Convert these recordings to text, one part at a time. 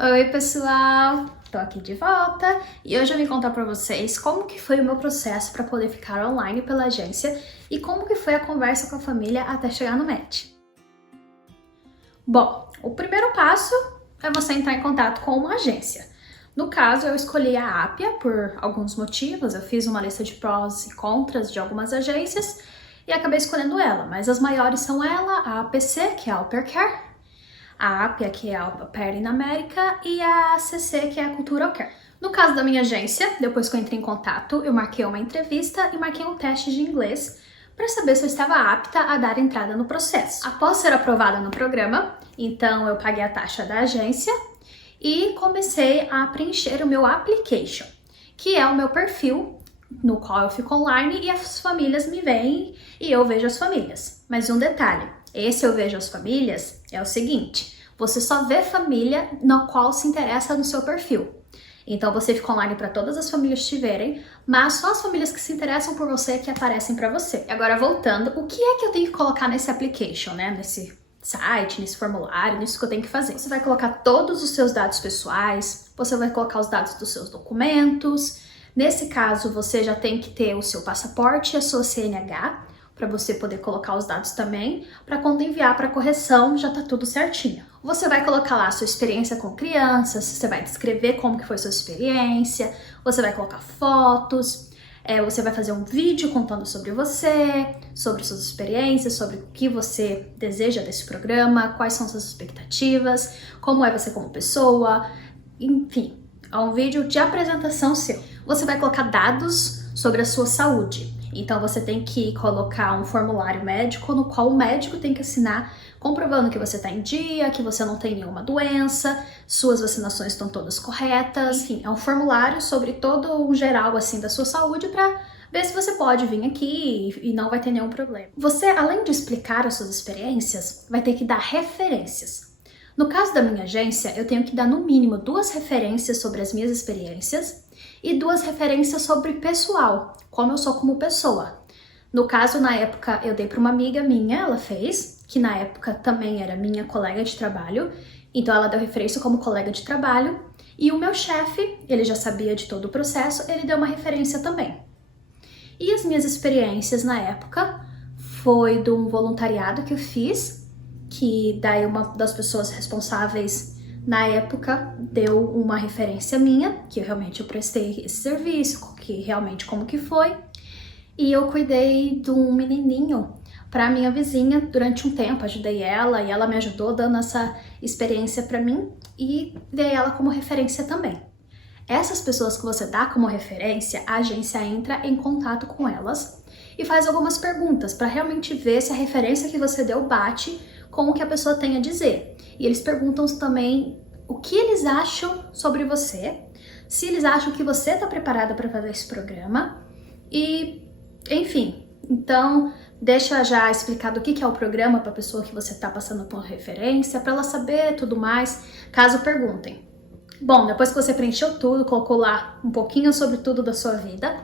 Oi pessoal, tô aqui de volta e hoje eu vim contar pra vocês como que foi o meu processo para poder ficar online pela agência e como que foi a conversa com a família até chegar no match. Bom, o primeiro passo é você entrar em contato com uma agência. No caso, eu escolhi a Appia por alguns motivos, eu fiz uma lista de prós e contras de algumas agências e acabei escolhendo ela, mas as maiores são ela, a APC, que é a Au Pair Care, a Appia, que é a Au Pair in America, e a ACC, que é a Cultural Care. No caso da minha agência, depois que eu entrei em contato, eu marquei uma entrevista e marquei um teste de inglês para saber se eu estava apta a dar entrada no processo. Após ser aprovada no programa, então eu paguei a taxa da agência e comecei a preencher o meu application, que é o meu perfil no qual eu fico online e as famílias me veem e eu vejo as famílias. Mas um detalhe, esse eu vejo as famílias é o seguinte, você só vê família na qual se interessa no seu perfil. Então você fica online para todas as famílias te verem, mas só as famílias que se interessam por você que aparecem para você. Agora voltando, o que é que eu tenho que colocar nesse application, né? Nesse site, nesse formulário, nisso que eu tenho que fazer. Você vai colocar todos os seus dados pessoais, você vai colocar os dados dos seus documentos. Nesse caso, você já tem que ter o seu passaporte e a sua CNH, para você poder colocar os dados também, para quando enviar para correção já tá tudo certinho. Você vai colocar lá a sua experiência com crianças, você vai descrever como que foi a sua experiência, você vai colocar fotos, você vai fazer um vídeo contando sobre você, sobre suas experiências, sobre o que você deseja desse programa, quais são suas expectativas, como é você como pessoa, enfim, é um vídeo de apresentação seu. Você vai colocar dados sobre a sua saúde. Então você tem que colocar um formulário médico no qual o médico tem que assinar comprovando que você está em dia, que você não tem nenhuma doença, suas vacinações estão todas corretas. Enfim, é um formulário sobre todo o geral assim da sua saúde para ver se você pode vir aqui e não vai ter nenhum problema. Você, além de explicar as suas experiências, vai ter que dar referências. No caso da minha agência, eu tenho que dar no mínimo 2 referências sobre as minhas experiências e 2 referências sobre pessoal, como eu sou como pessoa. No caso, na época, eu dei para uma amiga minha, ela fez, que na época também era minha colega de trabalho, então ela deu referência como colega de trabalho, e o meu chefe, ele já sabia de todo o processo, ele deu uma referência também. E as minhas experiências na época foi de um voluntariado que eu fiz, que daí uma das pessoas responsáveis na época deu uma referência minha, que realmente eu prestei esse serviço, que realmente como que foi. E eu cuidei de um menininho para minha vizinha durante um tempo, ajudei ela e ela me ajudou dando essa experiência para mim e dei ela como referência também. Essas pessoas que você dá como referência, a agência entra em contato com elas e faz algumas perguntas para realmente ver se a referência que você deu bate com o que a pessoa tem a dizer. E eles perguntam também o que eles acham sobre você, se eles acham que você está preparada para fazer esse programa e, enfim. Então, deixa já explicado o que é o programa para a pessoa que você está passando por referência, para ela saber tudo mais, caso perguntem. Bom, depois que você preencheu tudo, colocou lá um pouquinho sobre tudo da sua vida,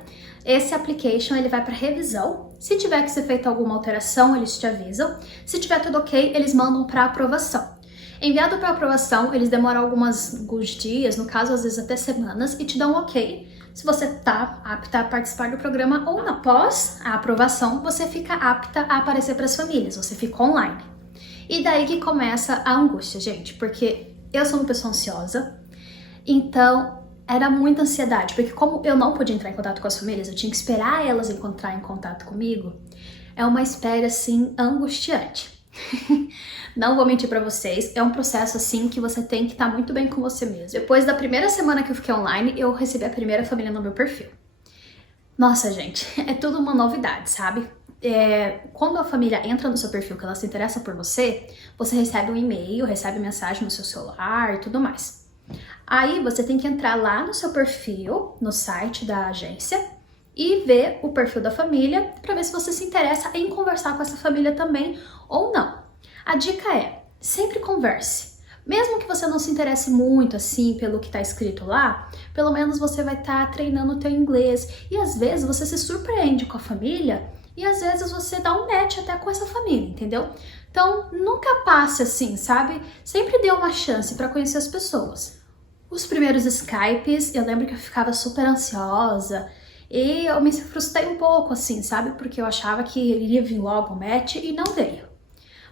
esse application ele vai para revisão. Se tiver que ser feita alguma alteração, eles te avisam. Se tiver tudo ok, eles mandam para aprovação. Enviado para aprovação, eles demoram alguns dias, no caso às vezes até semanas, e te dão um ok se você está apta a participar do programa ou não. Após a aprovação, você fica apta a aparecer para as famílias, você fica online. E daí que começa a angústia, gente, porque eu sou uma pessoa ansiosa, então era muita ansiedade, porque como eu não podia entrar em contato com as famílias, eu tinha que esperar elas entrar em contato comigo, é uma espera assim angustiante. Não vou mentir pra vocês, é um processo assim que você tem que estar muito bem com você mesmo. Depois da primeira semana que eu fiquei online, eu recebi a primeira família no meu perfil. Nossa, gente, é tudo uma novidade, sabe? Quando a família entra no seu perfil, que ela se interessa por você, você recebe um e-mail, recebe mensagem no seu celular e tudo mais. Aí você tem que entrar lá no seu perfil, no site da agência, e ver o perfil da família para ver se você se interessa em conversar com essa família também ou não. A dica é, sempre converse. Mesmo que você não se interesse muito assim pelo que está escrito lá, pelo menos você vai estar treinando o teu inglês e às vezes você se surpreende com a família e às vezes você dá um match até com essa família, entendeu? Então nunca passe assim, sabe? Sempre dê uma chance para conhecer as pessoas. Os primeiros Skypes, eu lembro que eu ficava super ansiosa e eu me frustrei um pouco, assim, sabe? Porque eu achava que iria vir logo o match e não veio.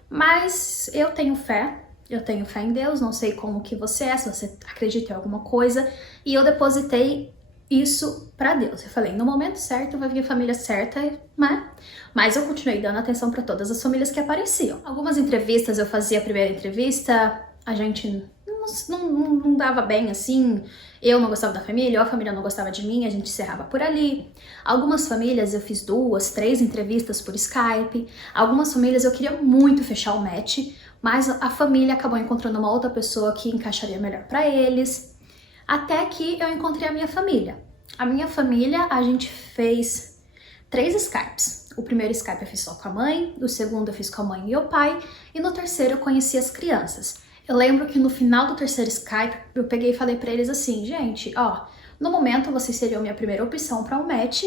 Mas eu tenho fé em Deus, não sei como que você é, se você acredita em alguma coisa, e eu depositei isso pra Deus. Eu falei, no momento certo vai vir a família certa, né? Mas eu continuei dando atenção pra todas as famílias que apareciam. Algumas entrevistas eu fazia a primeira entrevista, a gente não dava bem assim, eu não gostava da família, ou a família não gostava de mim, a gente encerrava por ali. Algumas famílias eu fiz 2, 3 entrevistas por Skype, algumas famílias eu queria muito fechar o match, mas a família acabou encontrando uma outra pessoa que encaixaria melhor pra eles, até que eu encontrei a minha família. A minha família, a gente fez 3 Skypes. O primeiro Skype eu fiz só com a mãe, o segundo eu fiz com a mãe e o pai, e no terceiro eu conheci as crianças. Eu lembro que no final do terceiro Skype, eu peguei e falei pra eles assim, gente, ó, no momento vocês seriam minha primeira opção pra um match,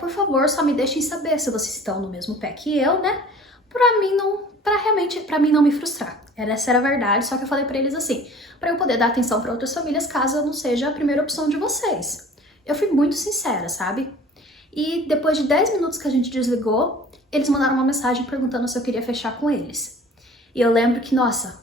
por favor, só me deixem saber se vocês estão no mesmo pé que eu, né? Pra mim não me frustrar. Essa era a verdade, só que eu falei pra eles assim, pra eu poder dar atenção pra outras famílias caso eu não seja a primeira opção de vocês. Eu fui muito sincera, sabe? E depois de 10 minutos que a gente desligou, eles mandaram uma mensagem perguntando se eu queria fechar com eles. E eu lembro que, nossa,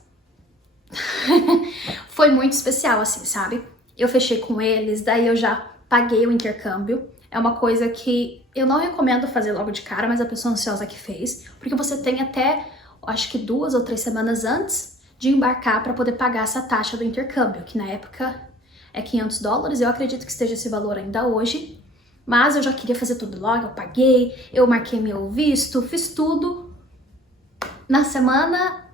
foi muito especial, assim, sabe? Eu fechei com eles, daí eu já paguei o intercâmbio. É uma coisa que eu não recomendo fazer logo de cara, mas a pessoa ansiosa que fez, porque você tem até, acho que 2 ou 3 semanas antes de embarcar para poder pagar essa taxa do intercâmbio, que na época é $500. Eu acredito que esteja esse valor ainda hoje, mas eu já queria fazer tudo logo, eu paguei, eu marquei meu visto, fiz tudo. Uma semana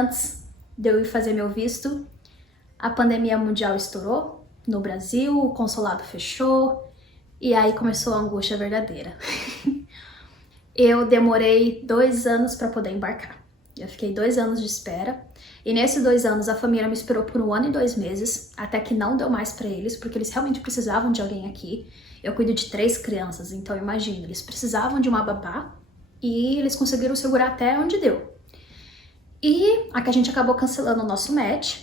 antes de eu ir fazer meu visto, a pandemia mundial estourou no Brasil, o consulado fechou e aí começou a angústia verdadeira. Eu demorei 2 anos para poder embarcar. Eu fiquei 2 anos de espera e nesses 2 anos a família me esperou por 1 ano e 2 meses, até que não deu mais para eles, porque eles realmente precisavam de alguém aqui. Eu cuido de 3 crianças, então imagina, eles precisavam de uma babá e eles conseguiram segurar até onde deu. E aqui a gente acabou cancelando o nosso match.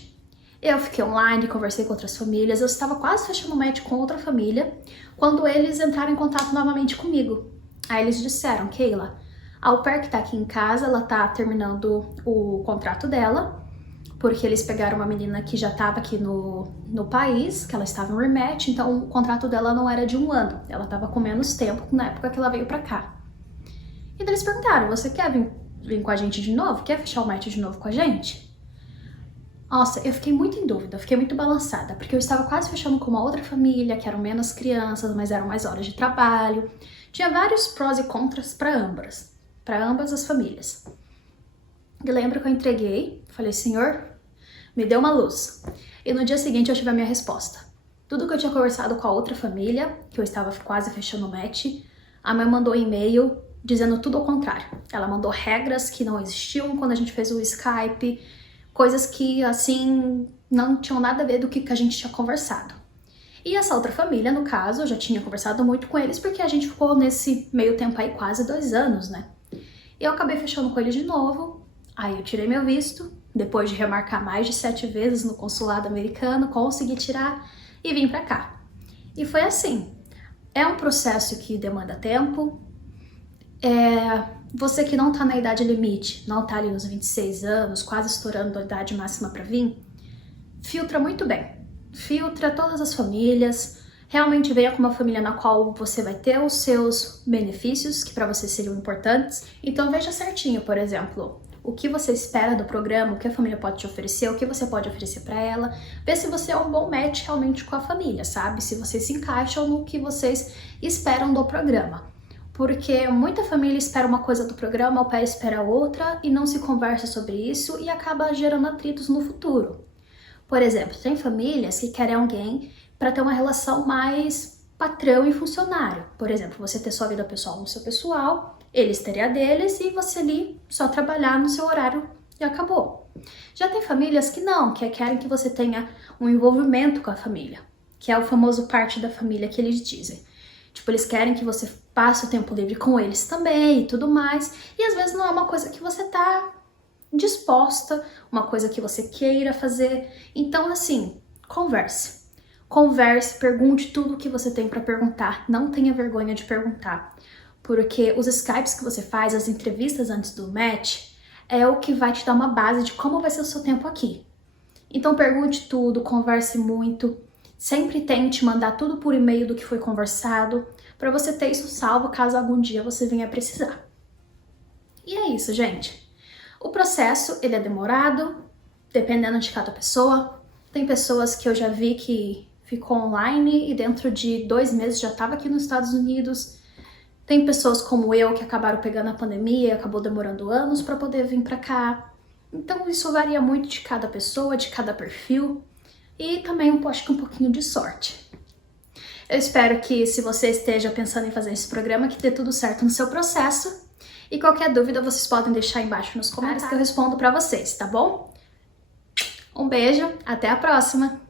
Eu fiquei online, conversei com outras famílias, eu estava quase fechando o match com outra família, quando eles entraram em contato novamente comigo. Aí eles disseram, Keila, a au pair que tá aqui em casa, ela tá terminando o contrato dela, porque eles pegaram uma menina que já tava aqui no país, que ela estava em rematch, então o contrato dela não era de 1 ano, ela tava com menos tempo na época que ela veio pra cá. E daí eles perguntaram, você quer vir com a gente de novo? Quer fechar o match de novo com a gente? Nossa, eu fiquei muito em dúvida, eu fiquei muito balançada, porque eu estava quase fechando com uma outra família, que eram menos crianças, mas eram mais horas de trabalho. Tinha vários prós e contras para ambas as famílias. Eu lembro que eu entreguei, falei, Senhor, me dê uma luz. E no dia seguinte eu tive a minha resposta. Tudo que eu tinha conversado com a outra família, que eu estava quase fechando o match, a mãe mandou um e-mail dizendo tudo ao contrário. Ela mandou regras que não existiam quando a gente fez o Skype, coisas que, assim, não tinham nada a ver do que a gente tinha conversado. E essa outra família, no caso, eu já tinha conversado muito com eles, porque a gente ficou nesse meio tempo aí quase 2 anos, né? E eu acabei fechando com eles de novo, aí eu tirei meu visto, depois de remarcar mais de 7 vezes no consulado americano, consegui tirar e vim pra cá. E foi assim, é um processo que demanda tempo, você que não tá na idade limite, não tá ali nos 26 anos, quase estourando a idade máxima para vir, filtra muito bem. Filtra todas as famílias, realmente venha com uma família na qual você vai ter os seus benefícios, que para você seriam importantes. Então veja certinho, por exemplo, o que você espera do programa, o que a família pode te oferecer, o que você pode oferecer para ela. Vê se você é um bom match realmente com a família, sabe? Se vocês se encaixam no que vocês esperam do programa. Porque muita família espera uma coisa do programa, o pai espera outra e não se conversa sobre isso e acaba gerando atritos no futuro. Por exemplo, tem famílias que querem alguém para ter uma relação mais patrão e funcionário. Por exemplo, você ter sua vida pessoal no seu pessoal, eles terem a deles e você ali só trabalhar no seu horário e acabou. Já tem famílias que não, que querem que você tenha um envolvimento com a família, que é o famoso parte da família que eles dizem. Tipo, eles querem que você passe o tempo livre com eles também e tudo mais. E às vezes não é uma coisa que você tá disposta, uma coisa que você queira fazer. Então, assim, converse. Converse, pergunte tudo o que você tem para perguntar. Não tenha vergonha de perguntar. Porque os Skypes que você faz, as entrevistas antes do match, é o que vai te dar uma base de como vai ser o seu tempo aqui. Então pergunte tudo, converse muito. Sempre tente mandar tudo por e-mail do que foi conversado, para você ter isso salvo caso algum dia você venha precisar. E é isso, gente. O processo, ele é demorado, dependendo de cada pessoa. Tem pessoas que eu já vi que ficou online e dentro de 2 meses já estava aqui nos Estados Unidos. Tem pessoas como eu que acabaram pegando a pandemia e acabou demorando anos para poder vir para cá. Então isso varia muito de cada pessoa, de cada perfil e também acho que um pouquinho de sorte. Eu espero que, se você esteja pensando em fazer esse programa, que dê tudo certo no seu processo. E qualquer dúvida vocês podem deixar embaixo nos comentários que eu respondo para vocês, tá bom? Um beijo, até a próxima!